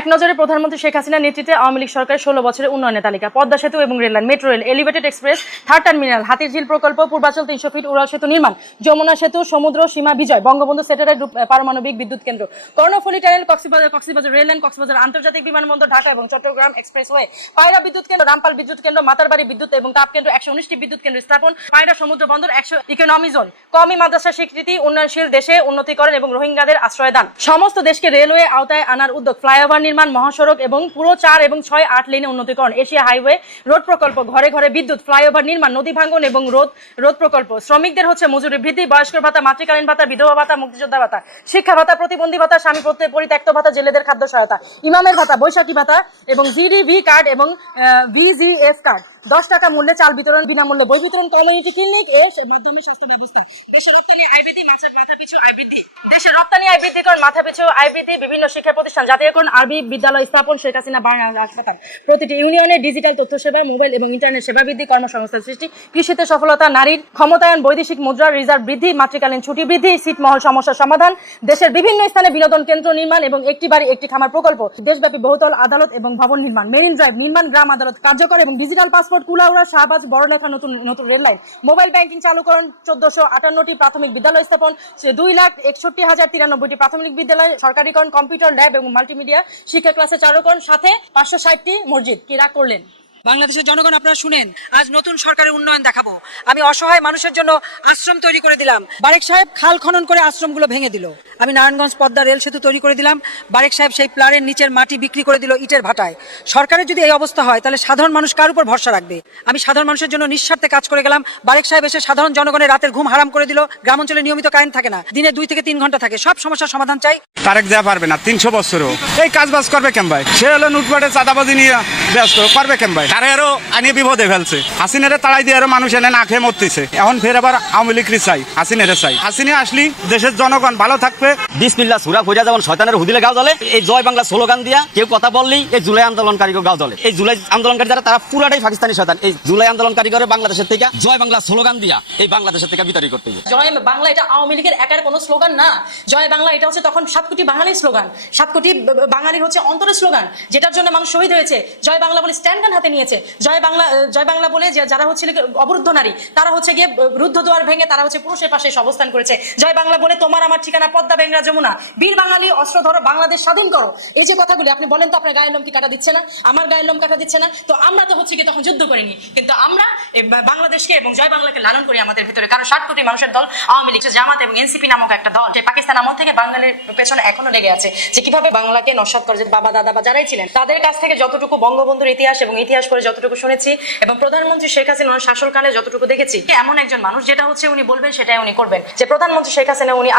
এক নজরে প্রধানমন্ত্রী শেখ হাসিনার নেতৃত্বে আওয়ামী লীগ সরকারের 16 বছরের উন্নয়নের তালিকা। পদ্মা সেতু এবং rail line, metro rail, elevated express, third terminal, Hatirjheel প্রকল্প, পূর্বাচল 300 ফিট উড়াল সেতু নির্মাণ, যমুনা সেতু, সমুদ্র সীমা বিজয়, বঙ্গবন্ধু স্যাটেলাইট পারমাণবিক বিদ্যুৎ কেন্দ্র, কর্ণফুলী টানেল, কক্সবাজার রেললাইন, কক্সবাজার আন্তর্জাতিক বিমানবন্দর, ঢাকা এবং চট্টগ্রাম এক্সপ্রেসওয়ে, পায়রা বিদ্যুৎ কেন্দ্র, রামপাল বিদ্যুৎ কেন্দ্র, মাতারবাড়ি বিদ্যুৎ এবং তাপ কেন্দ্র, 119টি বিদ্যুৎ কেন্দ্র স্থাপন, পায়রা সমুদ্র বন্দর, 100 ইকোনমি জোন, কওমি মাদ্রাসা স্বীকৃতি, উন্নয়নশীল দেশে উন্নতিকরণ এবং রোহিঙ্গাদের আশ্রয় দান, সমস্ত দেশকে রেলওয়ে আওতায় আনার উদ্যোগ, ফ্লাইওভার নির্মাণ, মহাসড়ক এবং পুরো 4 এবং 6, 8 লেনে উন্নতিকরণ, এশিয়া হাইওয়ে, রোড প্রকল্প, ঘরে ঘরে বিদ্যুৎ, ফ্লাইওভার নির্মাণ, নদী ভাঙ্গন এবং রোদ প্রকল্প, শ্রমিকদের হচ্ছে মজুরি বৃদ্ধি, বয়স্ক ভাতা, মাতৃকালীন ভাতা, বিধবা ভাতা, মুক্তিযোদ্ধা ভাতা, শিক্ষা ভাতা, প্রতিবন্ধী ভাতা, স্বামী পরিত্যক্ত ভাতা, জেলেদের খাদ্য সহায়তা, ইমামের ভাতা, বৈশাখী ভাতা এবং জিডিভি কার্ড এবং ভিজিএফ কার্ড, 10 টাকা মূল্যে চাল বিতরণ, বিনামূল্যে বই বিতরণ, কমিউনিটি ক্লিনিক এর মাধ্যমে স্বাস্থ্য ব্যবস্থা, দেশের রপ্তানি আয় বৃদ্ধি, মাথা পিছু আয় বৃদ্ধি, দেশের রপ্তানি আয় বৃদ্ধিকরণ, মাথা পিছু আয় বৃদ্ধি, বিভিন্ন শিক্ষা প্রতিষ্ঠান জাতীয়করণ, আরবি বিদ্যালয় স্থাপন, শেখ হাসিনা বাংলা হাসপাতাল, প্রতিটি ইউনিয়নে ডিজিটাল তথ্য সেবা, মোবাইল এবং ইন্টারনেট সেবা বৃদ্ধি, কর্মসংস্থান সৃষ্টি, কৃষিতে সফলতা, নারীর ক্ষমতায়ন, বৈদেশিক মুদ্রা রিজার্ভ বৃদ্ধি, মাতৃকালীন ছুটি বৃদ্ধি, ছিটমহল সমস্যার সমাধান, দেশের বিভিন্ন স্থানে বিনোদন কেন্দ্র নির্মাণ এবং একটি বাড়ি একটি খামার প্রকল্প, দেশব্যাপী বহুতল আদালত এবং ভবন নির্মাণ, মেরিন ড্রাইভ নির্মাণ, গ্রাম আদালত কার্যকর এবং ডিজিটাল পাসপোর্ট, কুলাউড়া শাহবাজ বড়লেখা নতুন রেললাইন, মোবাইল ব্যাংকিং চালুকরণ, 1458টি প্রাথমিক বিদ্যালয় স্থাপন, 2,61,093টি প্রাথমিক বিদ্যালয় সরকারিকরণ, কম্পিউটার ল্যাব এবং মাল্টিমিডিয়া শিক্ষা ক্লাসে চালুকরণ, সাথে 560টি মসজিদ। কি রাগ করলেন? বাংলাদেশের জনগণ, আপনারা শুনেন, আজ নতুন সরকারের উন্নয়ন দেখাবো। আমি অসহায় মানুষের জন্য আশ্রম তৈরি করে দিলাম। বারেক সাহেব খাল খনন করে আশ্রমগুলো ভেঙে দিল। আমি নারায়ণগঞ্জ পদ্মা রেল সেতু তৈরি করে দিলাম। বারেক সাহেব সেই প্লারের নিচের মাটি বিক্রি করে দিল ইটের ভাটায়। সরকারের যদি এই অবস্থা হয় তাহলে সাধারণ মানুষ কার উপর ভরসা রাখবে? আমি সাধারণ মানুষের জন্য নিঃস্বার্থে কাজ করে গেলাম। বারেক সাহেব এসে সাধারণ জনগণের রাতের ঘুম হারাম করে দিল। গ্রামাঞ্চলে নিয়মিত কারেন্ট থাকে না, দিনে 2 থেকে 3 ঘন্টা থাকে। সব সমস্যার সমাধান চাই। তারেক দেওয়া পারবে না, 300 বছরও এই কাজ বাজ করবে কেন ভাই? সে হলো লুটপাটে চাঁদাবাজি নিয়ে ব্যস্ত, পারবে কেন ভাই? তারা আরো বিপদে ফেলছে। হাসিনারে তাড়াই দিয়ে আরো মানুষ এনে না খেয়ে মরতেছে। এখন ফের আবার আওয়ামী লীগ চাই, হাসিনারে চাই। হাসিনা আসলি দেশের জনগণ ভালো থাকবে। বিসমিল্লাহ সুরা কইরা যেমন শয়তানের হুদিলে গাও জ্বলে, এই জয় বাংলা স্লোগান দিয়া কেউ কথা বললেই এই জুলাই আন্দোলনকারীকে গাও জ্বলে। এই জুলাই আন্দোলনকারী যারা, তারা পুরাটাই পাকিস্তানি শয়তান। এই জুলাই আন্দোলনকারী করে বাংলাদেশের থেকে জয় বাংলা স্লোগান দিয়া এই বাংলাদেশের থেকে বিতাড়িত করতে। জয় বাংলা এটা আওয়ামী লীগের একার কোনো স্লোগান না। জয় বাংলা এটা হচ্ছে তখন 7 কোটি বাঙালির স্লোগান, 7 কোটি বাঙালির হচ্ছে অন্তরের স্লোগান, যেটার জন্য মানুষ শহীদ হয়েছে। জয় বাংলা বলে স্ট্যান্ড গান হাতে নিয়েছে। জয় বাংলা বলে যারা হচ্ছে অবরুদ্ধ নারী, তারা হচ্ছে গিয়ে রুদ্ধ দুয়ার ভেঙে তারা হচ্ছে পুরুষের পাশে অবস্থান করেছে। জয় বাংলা বলে তোমার আমার ঠিকানা পদ্মা বেংরা যমুনা, বীর বাঙালি অস্ত্র ধরো, বাংলাদেশ স্বাধীন করো। এই যে কথাগুলি আপনি বলেন তো, আপনার গায়ের লোম কি কাটা দিচ্ছে না? আমার গায়ের লোম কাটা দিচ্ছে না? তো আমরা তো হচ্ছে কি তখন যুদ্ধ করিনি, কিন্তু আমরা বাংলাদেশকে এবং জয় বাংলাকে লালন করি আমাদের ভিতরে। কারণ 60 কোটি মানুষের দল আওয়ামী লীগ, জামাত এবং এনসিপি নামক একটা দল, যে পাকিস্তান আমল থেকে বাঙালির পেছনে এখনো লেগে আছে, যে কিভাবে বাংলাকে নস্যাৎ করে। যে বাবা দাদা বা যারাই ছিলেন, তাদের কাছ থেকে যতটুকু বঙ্গবন্ধুর ইতিহাস এবং ইতিহাস করে যতটুকু শুনেছি, এবং প্রধানমন্ত্রী শেখ হাসিনা শাসনকালে যতটুকু দেখেছি, এমন একজন মানুষ যেটা হচ্ছে উনি বলবেন সেটাই উনি করবেন। যে প্রধানমন্ত্রী শেখ হাসিনা উনি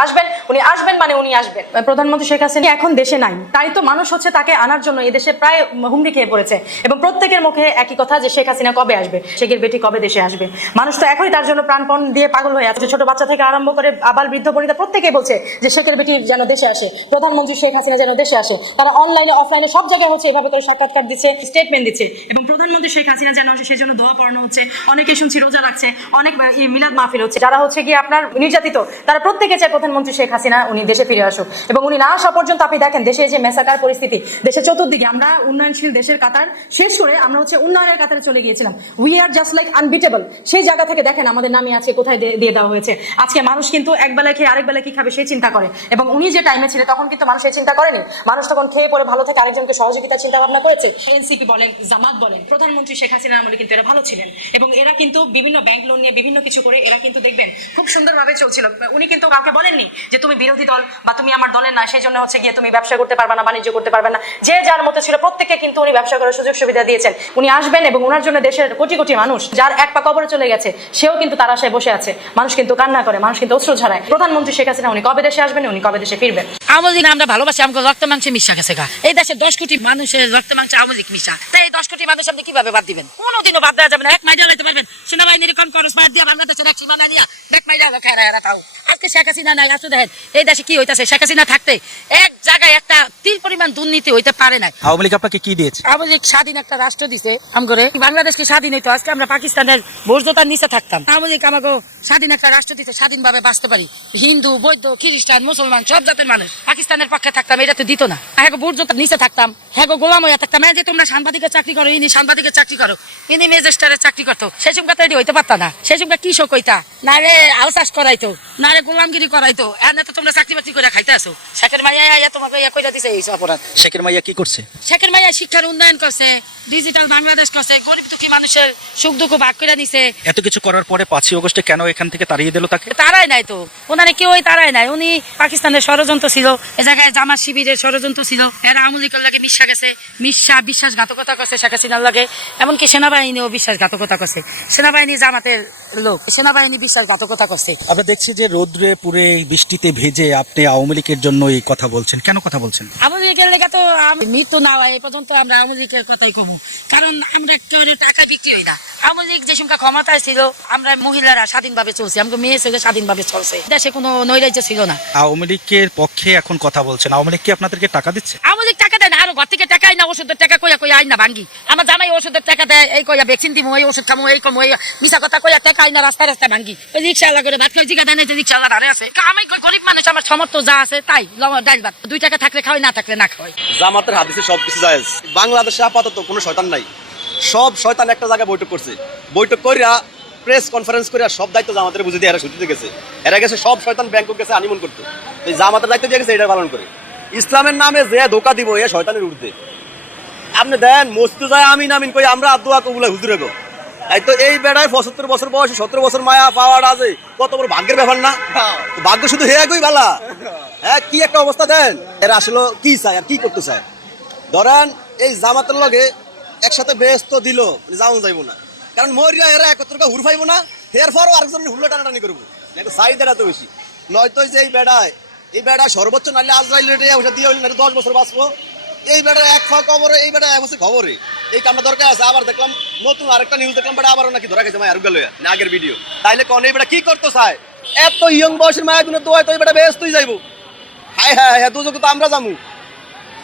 আসবেন মানে উনি আসবেন। প্রধানমন্ত্রী শেখ হাসিনা এখন দেশে নাই, তাই তো মানুষ হচ্ছে তাকে আনার জন্য এই দেশে প্রায় হুমড়ি খেয়ে পড়েছে, এবং প্রত্যেকের মুখে একই কথা যে শেখ হাসিনা কবে আসবে, শেখের বেটি কবে দেশে আসবে। মানুষ তো এখনই তার জন্য প্রাণপণ দিয়ে পাগল হয়ে আছে। ছোট বাচ্চা থেকে আরম্ভ করে আবাল বৃদ্ধ বনিতা প্রত্যেকেই বলছে যে শেখের বেটি যেন দেশে আসে, প্রধানমন্ত্রী শেখ হাসিনা যেন দেশে আসে। তারা অনলাইনে অফলাইনে সব জায়গায় হচ্ছে এভাবে করে সাক্ষাৎকার দিচ্ছে, স্টেটমেন্ট দিচ্ছে, এবং প্রধানমন্ত্রী শেখ হাসিনা যেন আসে সেই জন্য দোয়া পড়ানো হচ্ছে। অনেকে শুনছি রোজা রাখছে, অনেক মিলাদ মাহফিল হচ্ছে। যারা হচ্ছে গিয়ে আপনার নির্যাতিত, তারা প্রত্যেকে চায় প্রধানমন্ত্রী শেখ হাসিনা উনি দেশে ফিরে আসুক, এবং উনি না আসা পর্যন্ত আপনি দেখেন দেশে যে মেসাকার পরিস্থিতি, দেশের চতুর্দিকে আমরা উন্নয়নশীল দেশের কাতার শেষ করে আমরা হচ্ছে উন্নয়নের কাতারে চলে গিয়েছিলাম। We are just like unbeatable. সেই জায়গা থেকে দেখেন আমাদের নামে আছে কোথায় দিয়ে দেওয়া হয়েছে। আজকে মানুষ কিন্তু এক বেলায় খেয়ে আরেক বেলায় কি খাবে সেই চিন্তা করে, এবং উনি যে টাইমে ছিলেন তখন কিন্তু মানুষ এই চিন্তা করেনি। মানুষ তখন খেয়ে পরে ভালো থেকে আরেকজনকে সহযোগিতা চিন্তা ভাবনা করেছে। এনসিপি বলেন, জামাত বলেন, প্রধানমন্ত্রী শেখ হাসিনার আমলে কিন্তু এরা ভালো ছিলেন, এবং এরা কিন্তু বিভিন্ন ব্যাংক লোন নিয়ে বিভিন্ন কিছু করে এরা কিন্তু দেখবেন খুব সুন্দরভাবে চলছিল। উনি কিন্তু কাউকে বলেননি যে তুমি বিরোধী দল বা তুমি আমার দলের না, সেই জন্য হচ্ছে গিয়ে তুমি ব্যবসা করতে পারবে না, বাণিজ্য করতে পারবে না। যে যার মতো ছিল প্রত্যেককে কিন্তু উনি ব্যবসা করার সুযোগ সুবিধা দিয়েছেন। উনি আসবেন এবং ওনার জন্য দেশের কোটি কোটি মানুষ, যার এক পা কবরে চলে গেছে, সেও কিন্তু তার আশায় বসে আছে। মানুষ কিন্তু কান্না করে, মানুষ কিন্তু অশ্রু ঝরায়। প্রধানমন্ত্রী শেখ হাসিনা উনি কবে দেশে আসবেন, উনি কবে দেশে ফিরবেন। আওয়ামী লীগ আমরা ভালোবাসি, আমাকে রক্ত মাংসে মিশা গেছে গা। এই দেশে 10 কোটি মানুষের রক্ত মাংসে আওয়ামী লীগ মিশা। তাই এই 10 কোটি মানুষ আপনি কিভাবে বাদ দিবেন? কোনোদিনও বাদ দেওয়া যাবে না। এক মাইল লাইতে পারবেন সেনাবাহিনীর কম খরচ মার দিয়ে বাংলাদেশের এক সীমানা নিয়ে এক মাইল খেরা তাও আজকে শেখ হাসিনা নাই আসলে দেখেন এই দেশে কি হইতাছে। শেখ হাসিনা থাকতে এক জায়গায় একটা তিল পরিমাণ দুর্নীতি হইতে পারে না। আওয়ামী লীগ আপনাকে কি দিয়েছে? আওয়ামী লীগ স্বাধীন একটা রাষ্ট্র দিছে আম করে বাংলাদেশকে স্বাধীন হইতো আজকে আমরা পাকিস্তানের বর্জতার নিচে থাকতাম। আওয়ামী লীগ আমাকে স্বাধীন একটা রাষ্ট্র দিতে স্বাধীনভাবে বাঁচতে পারি। হিন্দু বৌদ্ধ খ্রিস্টান মুসলমান সব জাতের মানুষ পাকিস্তানের পক্ষে থাকতাম, এটা তো দিত না। হ্যাঁ বর্জতার নিচে থাকতাম, হ্যাঁ গোলাম হইয়া থাকতাম। যে তোমরা সাংবাদিকের চাকরি করো, ইনি সাংবাদিকের চাকরি করো, ইনি ম্যাজিস্ট্রেটের চাকরি করতো, সেই সব কথা এটি হইতে পারতা না। সেই সব কৃষক হইতা না রে, আল চাষ করাইতো না রে, গোলামগিরি করাইতো। এনে তো তোমরা চাকরি বাকরি করে খাইতে আসো। শেখের মাইয়া তোমাকে ইয়া কইরা দিছে এই অপরাধ। শেখের মাইয়া কি করছে? শেখের মাইয়া শিক্ষার উন্নয়ন করছে, ডিজিটাল বাংলাদেশ করছে, গরিব দুঃখী মানুষের সুখ দুঃখ ভাগ করে নিছে। এত কিছু করার পরে 5ই আগস্টে কেন এখান থেকে তাড়িয়ে দিল তাকে? তারাই নাই তো, ওনারে কেউই তারাই নাই। উনি পাকিস্তানের ষড়যন্ত্র ছিল, এ জায়গায় জামাত শিবিরের ষড়যন্ত্র ছিল। এরা আওয়ামী লীগের লাগে মিশা গেছে, মিশা বিশ্বাসঘাতকতা করছে শেখ হাসিনার লাগে। এমনকি সেনাবাহিনীও বিশ্বাসঘাতকতা করছে। সেনাবাহিনী জামাতের লোক, সেনাবাহিনী বিশ্বাসঘাতকতা করছে। আমরা দেখছি যে রোদ্রে পুরে বৃষ্টিতে ভেজে আপনি আওয়ামী লীগের জন্য এই কথা বলছেন, কেন কথা বলছেন? আওয়ামী লীগের লেগে তো মৃত্যু না হয় এই পর্যন্ত আমরা আওয়ামী লীগের কথাই কমু, কারণ আমরা কেউ টাকা বিক্রি হই না। আওয়ামী লীগ যে সংখ্যা ক্ষমতায় ছিল, আমরা মহিলারা স্বাধীনভাবে চলছি, আমাকে মেয়ে ছেলে স্বাধীনভাবে চলছে, দেশে কোনো নৈরাজ্য ছিল না। আওয়ামী লীগের পক্ষে এখন কথা বলছেন, আওয়ামী লীগ কি আপনাদেরকে টাকা দিচ্ছে? আওয়ামী লীগ টাকা দেয় না, আরো ঘর থেকে টাকা আই না, ওষুধের টাকা কইয়া কইয়া আই না ভাঙ্গি। আমার জামাই ওষুধের টাকা দেয়, এই কইয়া ভ্যাকসিন দিব, এই ওষুধ খামো, এই কমো, এই মিশা কথা কইয়া টাকা আই না, রাস্তায় রাস্তায় ভাঙ্গি। ওই রিক্সাওয়ালা করে ভাত খাই জিগা দেয় না, যে রিক্সাওয়ালা ধারে আছে। আমি গরিব মানুষ, আমার সমর্থ যা আছে তাই, ডাল ভাত 2 টাকা থাকলে খাওয়াই, না থাকলে না খাওয়াই। জামাতের হাদিসে সবকিছু জায়েজ। বাংলাদেশে আপাতত কোনো শয়তান নাই, সব শয়তান একটা জায়গায় বৈঠক করছে। বৈঠক করিয়া প্রেস কনফারেন্স করিয়া সব দায়িত্ব জামাতের বুঝে দিয়ে এরা ছুটিতে গেছে। এরা গেছে সব শয়তান ব্যাংকক গেছে আনিমন করতে, এই জামাতের দায়িত্ব দিয়ে গেছে, এটা পালন করে। ইসলামের নামে যে ধোকা দিব এ শয়তানের উঠতে। আপনি দেন মসজিদে যায় আমিন আমিন কই আমরা আদুয়া কবুলা হুজুরে গো। তাই তো এই বেড়ায় 75 বছর বয়সে 17 বছর মায়া পাওয়ার আছে, কত বড় ভাগ্যের ব্যাপার না? ভাগ্য শুধু হে একই বালা। হ্যাঁ কি একটা অবস্থা দেন। এরা আসলে কি চায় আর কি করতে চায়? ধরেন এই জামাতের লগে একসাথে বেস্ত দিল, যাও যাইবো না, কারণ মরিয়া এরা একত্র হুর পাইবো না, এর পরও আরেকজন হুল্লো টানাটানি করবো, চাহিদাটা তো বেশি। নয়তো যে এই বেড়ায় সর্বোচ্চ নাহলে আজরাইল রেটে ওটা দিয়ে হইলে 10 বছর বাঁচবো। এই বেড়া এক ফা খবরে, এই বেড়া এক বছর খবরে, এই কামটা দরকার আছে। আবার দেখলাম নতুন আরেকটা নিউজ দেখলাম, বেড়া আবারও নাকি ধরা গেছে মায়ের গেল না আগের ভিডিও। তাইলে কোন এই বেড়া কি করতে চায়? এত ইয়ং বয়সের মায়া গুলো দোয়ায় তো এই বেড়া ব্যস্তই যাইবো। হায় হায় হ্যাঁ, দুজকে তো আমরা যাবো।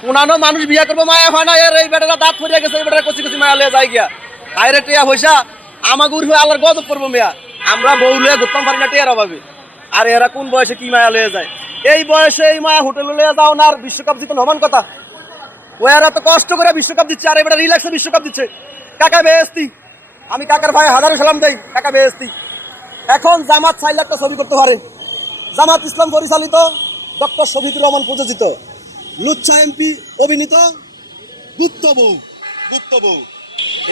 পুনানো মানুষ বিয়া করবো মায়া হয় না, এর এই বেটারা দাঁত ফরিয়া গেছে, এই বেটারা কচি কচি মায়া লিয়ে যাই গিয়া। হায় রে টিয়া পয়সা আমাকে উঠবে আল্লাহর গজব করবো মেয়া। আমরা বউ লিয়ে ঘুরতাম পারি না টিয়ার অভাবে। আর এরা কোন বয়সে কি মায়া লিয়ে যায়? এই বয়সে এই মায়া হোটেলে লিয়ে যাও না, আর বিশ্বকাপ জিতন হমান কথা। ও এরা তো কষ্ট করে বিশ্বকাপ দিচ্ছে, আর এবার রিল্যাক্সে বিশ্বকাপ দিচ্ছে। কাকা বেহেস্তি, আমি কাকার ভাই হাজারো সালাম দেই, কাকা বেহেস্তি। এখন জামাত চাইলে একটা ছবি করতে পারে। জামাত ইসলাম পরিচালিত, ডক্টর শফিকুর রহমান প্রযোজিত, লুচ্ছা এমপি অভিনীত গুপ্ত বউ।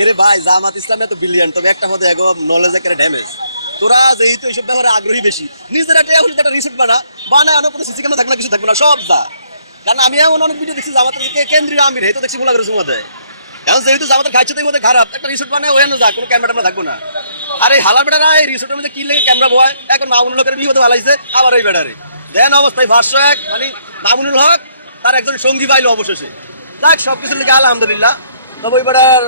এরে ভাই জামাত ইসলাম এত বিলিয়ন, তবে একটা মধ্যে এগো নলেজ একেবারে ড্যামেজ। তোরা যেহেতু এইসব ব্যাপারে আগ্রহী বেশি, নিজেরা একটা রিসোর্ট বানায় অনেক কোনো সিসি ক্যামেরা থাকবে না, কিছু থাকবে না, সব যা। কারণ আমি এমন অনেক ভিডিও দেখছি জামাতের কেন্দ্রীয় আমির এই তো দেখছি মোলা করে সুমা দেয়। এখন যেহেতু জামাতের খাইছে মধ্যে খারাপ, একটা রিসোর্ট বানায় ওখানে যা, কোনো ক্যামেরা থাকবো না। আর এই হালার বেটারা এই রিসোর্টের মধ্যে কি লেগে ক্যামেরা বয়, এখন মামুনুল হকের বিপদে ভালাইছে, আবার ওই বেটারে দেন অবস্থায় ভাষ্য এক, মানে মামুনুল হক তার একজন সঙ্গী পাইলো অবশেষে। যাক সবকিছুর লিগে আলহামদুলিল্লাহ। তবে ওই বেটার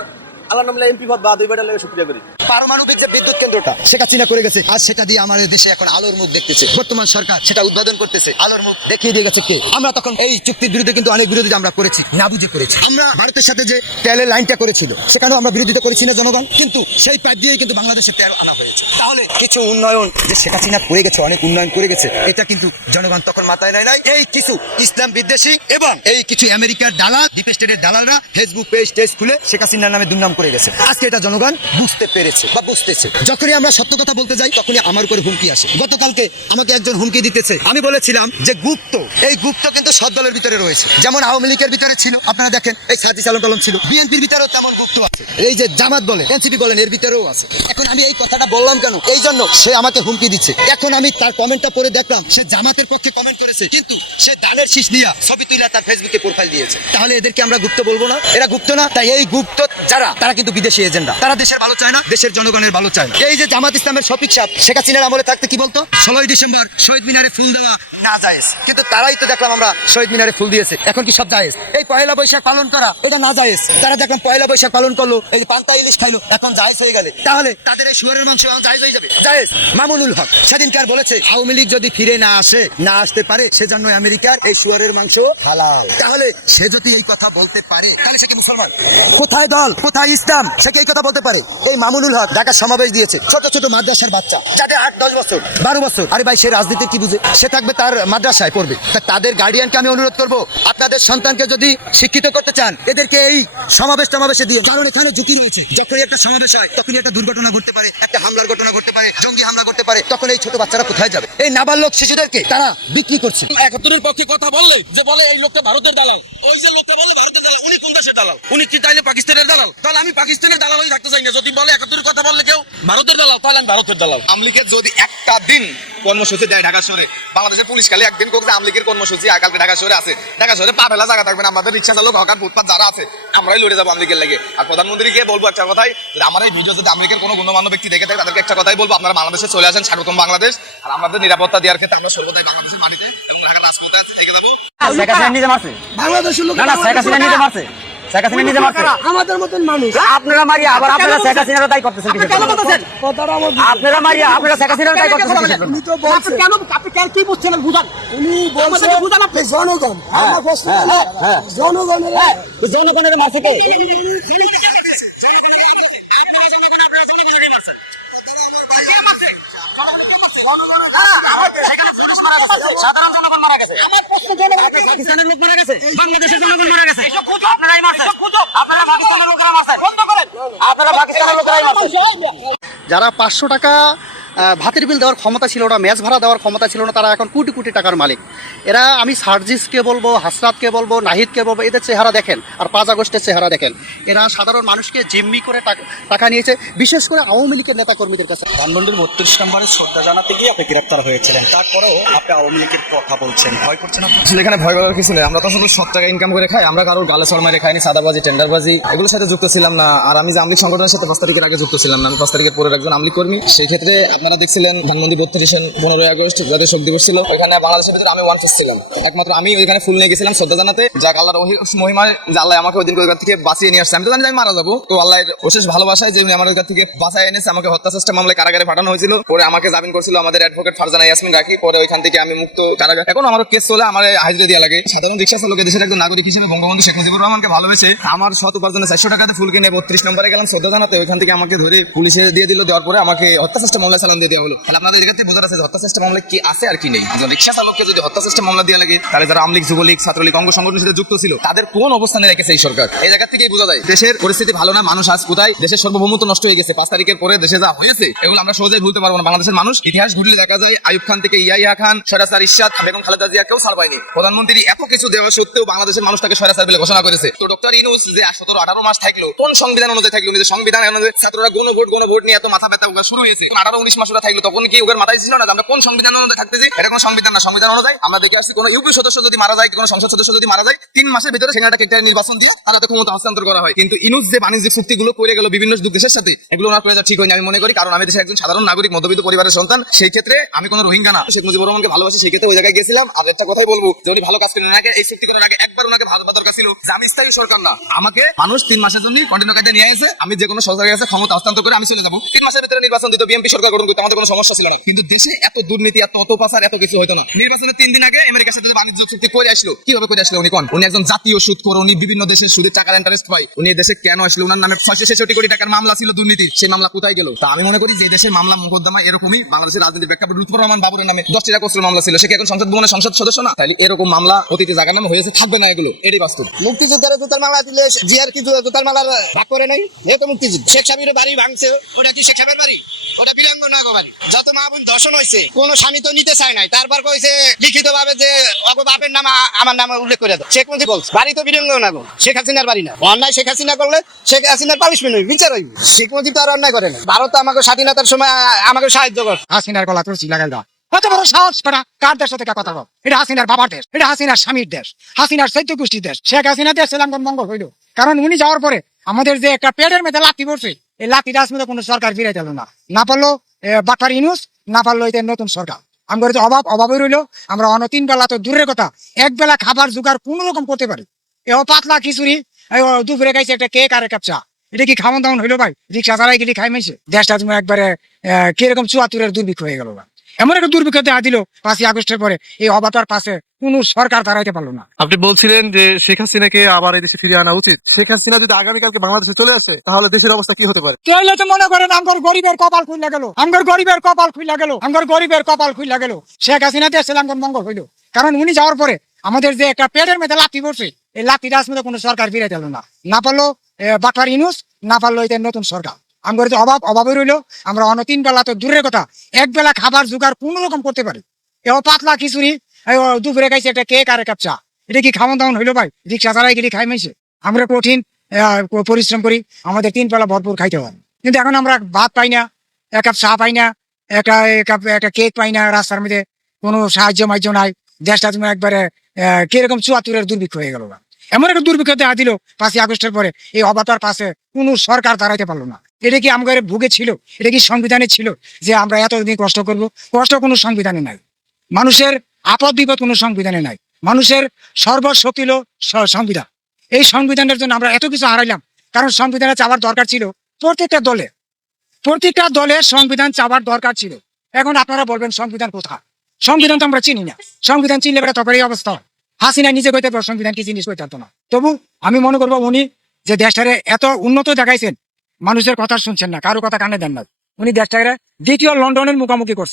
আল্লাহ নামলে এমপি পদ বাদ, ওই বেটার লেগে শুক্রিয়া করি। পারমাণবিক যে বিদ্যুৎ কেন্দ্রটা শেখ হাসিনা করে গেছে, আর সেটা দিয়ে আমাদের দেশে এখন আলোর মুখ দেখতেছে। বর্তমান সরকার সেটা উদ্বোধন করতেছে, আলোর মুখ দেখিয়ে দিয়ে গেছে কে? আমরা তখন এই চুক্তির বিরুদ্ধে কিন্তু অনেক বিরোধিতা আমরা করেছি, না বুঝে করেছি। আমরা ভারতের সাথে যে তেলের লাইনটা করেছিল সেখানেও আমরা বিরোধিতা করেছি না জনগণ, কিন্তু সেই পাইপ দিয়েই কিন্তু বাংলাদেশে তেল আনা হয়েছে। তাহলে কিছু উন্নয়ন যে শেখ হাসিনা করে গেছে, অনেক উন্নয়ন করে গেছে, এটা কিন্তু জনগণ তখন মাথায় নেয় নাই। এই কিছু ইসলাম বিদ্বেষী এবং এই কিছু আমেরিকার দালাল, ডিপ স্টেটের দালালরা ফেসবুক পেজ খুলে শেখ হাসিনার নামে দুর্নাম করে গেছে। আজকে এটা জনগণ বুঝতে পেরেছে বা বুঝতেছে। যখনই আমরা সত্য কথা বলতে যাই তখনই আমার উপরে হুমকি আসে। গতকালকে আমাকে একজন হুমকি দিতেছে, আমি বলেছিলাম যে গুপ্ত, এই গুপ্ত কিন্তু সব দলের ভিতরে রয়েছে। যেমন আওয়ামী লীগের ভিতরে ছিল, আপনারা দেখেন এই সাজি চালন টালন ছিল, বিএনপির ভিতরেও তেমন গুপ্ত আছে, এই যে জামাত বলে এনসিপি বলেন এর ভিতরেও আছে। এখন আমি এই কথাটা বললাম কেন? এই জন্য সে আমাকে হুমকি দিচ্ছে। এখন আমি তার কমেন্টটা পড়ে দেখলাম সে জামাতের পক্ষে কমেন্ট করেছে, কিন্তু সে দানের শীষ নিয়ে ছবি তুলে তার ফেসবুকে প্রোফাইল দিয়েছে। তাহলে এদেরকে আমরা গুপ্ত বলবো না? এরা গুপ্ত না? তাই এই গুপ্ত যারা, তারা কিন্তু বিদেশি এজেন্ডা, তারা দেশের ভালো চায় না, দেশের দেশের জনগণের ভালো চায় না। এই যে জামাত ইসলামের শফিক সাহেব শেখ হাসিনার আমলে থাকতে কি বলতো, 16ই ডিসেম্বর শহীদ মিনারে ফুল দেওয়া না জায়েজ, কিন্তু তারাই তো দেখলাম আমরা শহীদ মিনারে ফুল দিয়েছে, এখন কি সব জায়েজ? এই পয়লা বৈশাখ পালন করা এটা না জায়েজ, তারা দেখলাম পয়লা বৈশাখ পালন করলো, এই যে পান্তা ইলিশ খাইলো, এখন জায়েজ হয়ে গেলে তাহলে তাদের এই শুয়োরের মাংস এখন জায়েজ হয়ে যাবে? জায়েজ। মামুনুল হক সেদিনকার বলেছে আওয়ামী লীগ যদি ফিরে না আসতে পারে সেজন্য আমেরিকার এই শুয়োরের মাংস হালাল। তাহলে সে যদি এই কথা বলতে পারে তাহলে সে কি মুসলমান? কোথায় দল, কোথায় ইসলাম? সে কি এই কথা বলতে পারে? এই মামুনুল হক ঢাকা সমাবেশ দিয়েছে, ছোট ছোট মাদ্রাসার বাচ্চা যাদের 8-10 বছর 12 বছর, আরে ভাই সে রাজনীতি কি বুঝে? সে থাকবে তার মাদ্রাসায় পড়বে। তা তাদের গার্ডিয়ানকে আমি অনুরোধ করব, আপনাদের সন্তানকে যদি শিক্ষিত করতে চান এদেরকে এই সমাবেশে দিয়ে, কারণ এখানে ঝুঁকি রয়েছে, যখনই একটা সমাবেশ হয় তখনই একটা দুর্ঘটনা ঘটতে পারে, একটা হামলার ঘটনা ঘটতে পারে, জঙ্গি হামলা করতে পারে, তখন এই ছোট বাচ্চারা কোথায় যাবে? এই নাবালক শিশুদেরকে তারা বিক্রি করছে। 71-এর পক্ষে কথা বললে যে বলে এই লোকটা ভারতের দালাল, ওই যে লোকটা বলে ভারতের দালাল, উনি কোন দেশের দালাল? উনি কি তাইলে পাকিস্তানের দালাল? তাহলে আমি পাকিস্তানের দালাল হয়ে থাকতে চাই না। যদি বলে 71-এর কথা বললে কেউ ভারতের দালাল, তাহলে আমি ভারতের দালাল। আমলিকের যদি একটা দিন কর্মসূচি দেয় ঢাকা শহরে, বাংলাদেশের পুলিশ খালি একদিন করছে আমলিকের কর্মসূচি, কালকে ঢাকা শহরে আছে, ঢাকা শহরে পা ফেলা জায়গা থাকবে না, আমাদের রিক্সা চালক হকার ফুটপাত যারা আছে আমরাই লড়ে যাবো আমলিকের লেগে। আর প্রধানমন্ত্রীকে বলবো একটা কথাই, যে আমার এই ভিডিও যদি আমলিকের কোনো গণ্যমান্য ব্যক্তি দেখে থাকে তাদেরকে একটা কথাই বলবো, আপনারা বাংলাদেশে চলে আসেন, স্বাগতম বাংলাদেশ। আর আমাদের নিরাপত্তা দেওয়ার ক্ষেত্রে আমরা সর্বদাই বাংলাদেশের মাটিতে এবং ঢাকা রাজপথে থেকে যাবো। শেখ হাসিনা নিজে মারছে, বাংলাদেশের লোক না, শেখ হাসিনা নিজে মারছে, শেখ হাসিনা নিজে মারছে আমাদের মতন মানুষ। আপনারা মারিয়া আবার আপনারা শেখ হাসিনার দায়ী করতেছেন কিসের জন্য? আপনারা মারিয়া আপনারা শেখ হাসিনার দায়ী করতেছেন কিসের জন্য? কেন আপনি কি বুঝছেন বুঝান, উনি বলছেন বুঝান, আপনি জনগণ জনগণের মারছে কে? সাধারণ জনগণ মারা গেছে, পাকিস্তানের লোক মারা গেছে, বাংলাদেশের জনগণ মারা গেছে, আপনারাই মারছেন, আপনারা পাকিস্তানের লোকেরা মারছেন, আপনারা পাকিস্তানের লোকেরাই মারছেন। যারা 500 টাকা ভাতের বিল দেওয়ার ক্ষমতা ছিল না, ম্যাচ ভাড়া দেওয়ার ক্ষমতা ছিল না, তারা এখন কোটি কোটি টাকার মালিক। এরা আমি সার্জিসকে বলবো, হাসরাতকে বলবো, নাহিদকে বলবো, এদের চেহারা দেখেন আর 5 আগস্টের চেহারা দেখেন। এরা সাধারণ মানুষকে জিম্মি করে টাকা নিয়েছে, বিশেষ করে আওয়ামী লীগের নেতাকর্মীদের কাছে। ধানমন্ডির 32 নম্বরে শ্রদ্ধা জানাতে গিয়ে আপনি গ্রেপ্তার হয়েছিলেন, তারপরেও আপনি আওয়ামী লীগের কথা বলছেন, ভয় করছেন আপনি? আসলে এখানে ভয় করার কিছু নেই, আমরা তো আসলে 7 টাকা ইনকাম করে খাই, আমরা কারোর গালে সর মারে খাইনি, সাদাবাজি টেন্ডারবাজি এগুলোর সাথে যুক্ত ছিলাম না। আর আমি যে আমলিক সংগঠনের সাথে 5 তারিখের আগে যুক্ত ছিলাম না, আমি 5 তারিখের পরের একজন আমলিক কর্মী। সেই ক্ষেত্রে আপনারা দেখছিলেন ধানমন্ডি 32 15ই আগস্ট যাদের শোক দিবস ছিল, ওইখানে বাংলাদেশের ভিতরে আমি ওয়ান পিস ছিলাম, একমাত্র আমি ওইখানে ফুল নিয়ে গেছিলাম শ্রদ্ধা জানাতে। যাক আল্লাহর মহিমা যে আল্লাহ আমাকে ওই দিন ওই থেকে বাঁচিয়ে নিয়ে আসছে। আমি তো জানি আমি মারা যাবো, তো আল্লাহর অশেষ ভালোবাসায় যে আমার ওই থেকে বাঁচায় এনেছে, আমাকে হত্যা চেষ্টা মামলায় কারাগারে পাঠানো হয়েছিল, পরে আমাকে জামিন করছিল আমাদের অ্যাডভোকেট ফারজানা ইয়াসমিন রাখি, পরে ওইখান থেকে আমি মুক্ত কারাগার। এখন আমার কেস চলে, আমার হাজিরা দেওয়া লাগে। সাধারণ রিক্সা চালক দেশের একজন নাগরিক হিসেবে বঙ্গবন্ধু শেখ মুজিবুর রহমানকে ভালোবেসে আমার সৎ উপার্জনে 400 টাকাতে ফুল কিনে 32 নম্বরে গেলাম শ্রদ্ধা জানাতে, ওইখান থেকে আমাকে ধরে পুলিশে দিয়ে দিল, দেওয়ার পরে আমাকে হত্যা চেষ্টা মামলায় চালান দিয়ে দেওয়া হলো। তাহলে আপনাদের এর ক্ষেত্রে বোঝার আছে হত্যা চেষ্টা মামলায় কি আছে আর কি নেই। রিক্সা চালককে যদি হত্যা চেষ্টা মামলা দেওয়া লাগে, তাহলে যারা আমলিক, যুবলীগ, ছাত্রলীগ, অঙ্গ সংগঠনের সাথে যুক্ত ছিল তাদের কোন অবস্থানে রেখেছে এই সরকার, এই জায়গা থেকেই বোঝা যায় দেশের পরিস্থিতি ভালো না, মানুষ আজ কোথায়, দেশের সার্বভৌমত্ব নষ্ট হয়ে গেছে। 5 তারিখের পরে দেশে যা হয়েছে এগুলো আমরা সহজেই ভুলতে পারবো না। বাংলাদেশের মানুষ ইতিহাস ঘুরলে দেখা যায় আইয়ুব খান থেকে ইয়াহিয়া খান, সরাসরি ইরশাদ, বেগম খালেদা জিয়া কেউ ছাড় পায়নি। প্রধানমন্ত্রী এত কিছু দেওয়া সত্ত্বেও বাংলাদেশের মানুষটাকে সরাসরি বলে ঘোষণা করেছে। তো ডক্টর ইউনূস যে 17-18 মাস থাকলো, কোন সংবিধান অনুযায়ী থাকলো? নিজের সংবিধান অনুযায়ী ছাত্ররা গণভোট নিয়ে এত মাথা ব্যথা শুরু হয়েছে, 18-19 মাস ওরা থাকলো, তখন কি ওদের মাথায় ছিল না আমরা কোন সংবিধান অনুযায়ী থাকতেছি? এটা কোন সংবিধান না। সংবিধান অনুযায়ী আমরা দেখে আসছি, কোন ইউপি সদস্য যদি মারা যায়, কোন সংসদ সদস্য যদি মারা যায়, 3 মাসের ভিতরে সেনাটাকে একটা নির্বাচন দিয়ে তাদের ক্ষমতা হস্তান্তর করা হয়। কিন্তু ইউনূস যে বাণিজ্যিক চুক্তিগুলো করে গেল বিভিন্ন দেশের সাথে, এগুলো ওনার করে যাওয়া ঠিক হয়নি আমি মনে করি। কারণ আমি দেশের একজন সাধারণ নাগরিক, মধ্যবিত্ত পরিবারের সন্তান, সেই ক্ষেত্রে আমি কোনো রোহিঙ্গা না, শেখ মুজিবুর রহমানকে ভালোবাসি, সেই ক্ষেত্রে ওই জায়গায় গেছিলাম। আর একটা কথাই বলবো যে উনি ভালো কাজ করেন আগে, এই চুক্তি করার আগে একবার ওনাকে ভারত দরকার ছিল যে আমি স্থায়ী সরকার না, আমাকে মানুষ 3 মাসের জন্য কন্টিনিউ কাজে নিয়ে এসে আমি যে কোনো সরকারের কাছে ক্ষমতা হস্তান্তর করে আমি চলে যাবো, 3 মাসের ভিতরে নির্বাচন দিত, বিএনপি সরকার গঠন করতে আমাদের কোনো সমস্যা ছিল না। কিন্তু দেশে এত দুর্নীতি, এত অপপ্রচার, এত কিছু হতো না। নির্বাচনের 3 দিন আগে আমেরিকার সাথে বাণিজ্য চুক্তি করে আসলো। কিভাবে করে আসলো উনি কোন? উনি একজন জাতীয় সুদখোর, উনি বিভিন্ন দেশের সুদের টাকার ইন্টারেস্ট পায়। উনি দেশে কেন আসলো? ওনার নামে 666 কোটি টাকার মামলা ছিল দুর্নীতি, সেই মামলা কোথায় গেল? তা আমি মনে করি যে দেশের মামলা মোকদ্দমা এরকমই বাংলাদেশের রাজনীতির প্রেক্ষাপট। লুৎফর রহমান বাবুরের নামে 10টি টাকা মামলা ছিল, সে কি এখন সংসদ ভবনের সংসদ সদস্য না? তাহলে এরকম মামলা অতীতে জায়গার নামে হয়েছে, থাকবে না, এগুলো এটাই বাস্তব। মুক্তিযোদ্ধারা জুতার মামলা দিলে জিয়ার কি জুতার মালার ভাগ করে নাই? এ তো মুক্তিযুদ্ধ। শেখ সাবিরের বাড়ি ভাঙছে, ওটা কি শেখ সাবিরের বাড়ি? ওটা বীরাঙ্গনা বাড়ি। যত মা বোন ধর্ষণ হয়েছে, কোন স্বামী তো নিতে চায় নাই, তারপর কইছে লিখিত ভাবে যে অগ বাপের নাম আমার নামে উল্লেখ করে দাও। শেখ মুজিব বলছে বাড়ি তো বীরাঙ্গনা গো, শেখ হাসিনার বাড়ি না। অন্যায় শেখ হাসিনা করলে শেখ হাসিনার পানিশমেন্ট হইবে, বিচার হইবে। শেখ মুজিব তো আর অন্যায় করে না। ভারত আমাকে স্বাধীনতার সময় আমাকে সাহায্য করে। হাসিনার গলা তুলছি লাগাই দাও, কত বড় সাহস করা, কার দেশ থেকে কথা বল? এটা হাসিনার বাবার দেশ, এটা হাসিনার স্বামীর দেশ, হাসিনার চৈত্য গোষ্ঠীর দেশ। শেখ হাসিনা দেশ ছিলাম মঙ্গল হইল, কারণ উনি যাওয়ার পরে আমাদের যে একটা পেটের মধ্যে লাথি পড়ছে, এই লাঠি রাজমতো কোনো সরকার ফিরে গেল না, না পারলো বাটপার ইউনুস, না পারলো এটা নতুন সরকার। আমাদের যে অভাবই রইলো, আমরা অন্য 3 বেলা তো দূরের কথা, 1 বেলা খাবার জোগাড় কোন রকম করতে পারি। এও পাতলা খিচুড়ি, দুপুরে খাইছে একটা কেক আর এক কাপ চা, এটা কি খাওয়ান দাওয়ান হইলো ভাই? রিক্সা চালাই গেলি খাই মাইছে। দেশটা তুমি একবারে কিরকম চুয়াত্তরের দুর্ভিক্ষ হয়ে গেল। এমন একটা দুর্ভিক্ষ দেখা দিল 5ই আগস্টের পরে, এই অবাতার পাশে কোন সরকার দাঁড়াইতে পারলো না। আপনি বলছিলেন যে শেখ হাসিনাকে আবার এই দেশে ফিরিয়ে আনা উচিত। শেখ হাসিনা যদি আগামীকালকে বাংলাদেশে চলে আসে তাহলে দেশের অবস্থা কি হতে পারে? তাহলে তো মনে করেন আমার গরিবের কপাল খুইলা গেল, আমার গরিবের কপাল খুইলা গেল, আমার গরিবের কপাল খুইলা গেল। শেখ হাসিনা দেশে আমার মঙ্গল হইলো, কারণ উনি যাওয়ার পরে আমাদের যে একটা পেটের মধ্যে লাথি পড়ছে, এই লাথি রাজমতো কোনো সরকার ফিরে গেল না, না পারলো বাটপার ইউনুস, না পারলো এটা নতুন সরকার। আমাদের যে অভাবই রইলো, আমরা অন্য 3 বেলা তো দূরের কথা, 1 বেলা খাবার জোগাড় কোন রকম করতে পারি। এও পাতলা খিচুড়ি, দুপুরে খাইছে একটা কেক আর এক কাপ চা, এটা কি খাওয়ান দাওয়ান হইলো ভাই? রিক্সা চালাই গেলি খাই মাইছে। আমরা কঠিন পরিশ্রম করি, আমাদের 3 বেলা ভরপুর খাইতে হয়, কিন্তু এখন আমরা ভাত পাই না, 1 কাপ চা পাই না, একটা কেক পাই না, রাস্তার মধ্যে কোনো সাহায্য মাহ্য নাই। দেশটা তুমি একবারে কিরকম 74-এর দুর্ভিক্ষ হয়ে গেল। এমন একটা দুর্ভিক্ষ দেখা দিল 5ই আগস্টের পরে, এই অবাতার পাশে কোন সরকার দাঁড়াইতে পারলো না। এটা কি আমাদের ভুগে ছিল? এটা কি সংবিধানে ছিল যে আমরা এতদিন কষ্ট করব? কষ্ট কোনো সংবিধানে নাই। মানুষের আপদ বিপদ কোনো সংবিধানে নাই। মানুষের সর্বশক্তি হলো সংবিধান। এই সংবিধানের জন্য আমরা এত কিছু হারাইলাম, কারণ সংবিধানে চাওয়ার দরকার ছিল প্রত্যেকটা দলের সংবিধান চাওয়ার দরকার ছিল। এখন আপনারা বলবেন সংবিধান কোথায়? সংবিধান তো আমরা চিনি না, সংবিধান চিনলে বেটা তখন এই অবস্থা হয়। হাসিনা নিজে কইতে পারো সংবিধান কি জিনিস কইতে পারতো না। তবু আমি মনে করবো উনি যে দেশটারে এত উন্নত দেখাইছেন, মানুষের কথা শুনছেন না, কারো কথা কানে দেন না। উনি দেশটাকে দ্বিতীয় লন্ডনের মুখোমুখি করছেন।